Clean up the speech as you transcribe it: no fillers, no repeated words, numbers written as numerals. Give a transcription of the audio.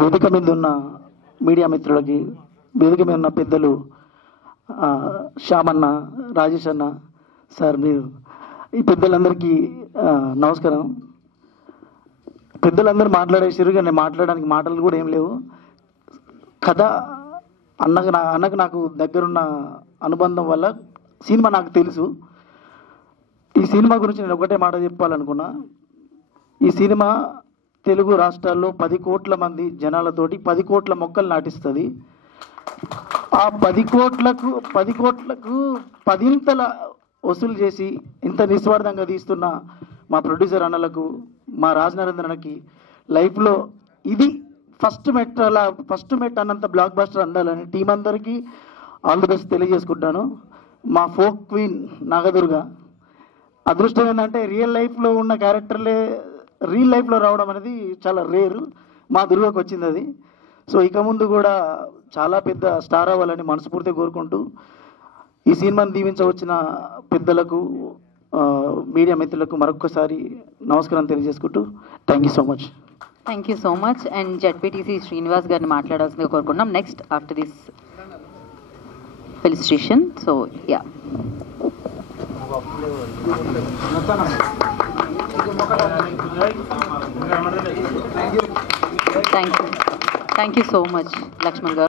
వేదిక మీద ఉన్న మీడియా మిత్రులకి, వేదిక మీద ఉన్న పెద్దలు శ్యామన్న, రాజేష్ అన్న, సార్ మీరు ఈ పెద్దలందరికీ నమస్కారం. పెద్దలందరూ మాట్లాడేసారు, కానీ నేను మాట్లాడడానికి మాటలు కూడా ఏం లేవు. కథ అన్నకు నాకు దగ్గరున్న అనుబంధం వల్ల సినిమా నాకు తెలుసు. ఈ సినిమా గురించి నేను ఒకటే మాట చెప్పాలనుకున్నా. ఈ సినిమా తెలుగు రాష్ట్రాల్లో 10 కోట్ల మంది జనాలతోటి 10 కోట్ల మొక్కలు నాటిస్తుంది. ఆ 10 కోట్లకు 10 వసూలు చేసి ఇంత నిస్వార్థంగా తీస్తున్న మా ప్రొడ్యూసర్ అన్నలకు, మా రాజనరేంద్రనకి లైఫ్లో ఇది ఫస్ట్ మెట్ అన్నంత బ్లాక్ బస్టర్ అందాలని టీం అందరికీ ఆల్ ది బెస్ట్ తెలియజేసుకుంటాను. మా ఫోక్ క్వీన్ నాగదుర్గ అదృష్టం ఏంటంటే రియల్ లైఫ్లో ఉన్న క్యారెక్టర్లే రియల్ లైఫ్లో రావడం అనేది చాలా రేరు. మా దుర్గకు వచ్చింది అది. సో ఇక ముందు కూడా చాలా పెద్ద స్టార్ అవ్వాలని మనస్ఫూర్తిగా కోరుకుంటూ ఈ సినిమాని దీవించవచ్చిన పెద్దలకు, మీడియా మిత్రులకు మరొకసారి నమస్కారం తెలియజేసుకుంటూ thank you so much. Thank you so much. And ZPTC Srinivas garu మాట్లాడాల్సిందిగా కోరుకుంటున్నాం next after this felicitation. So yeah, thank you so much Lakshman గారు.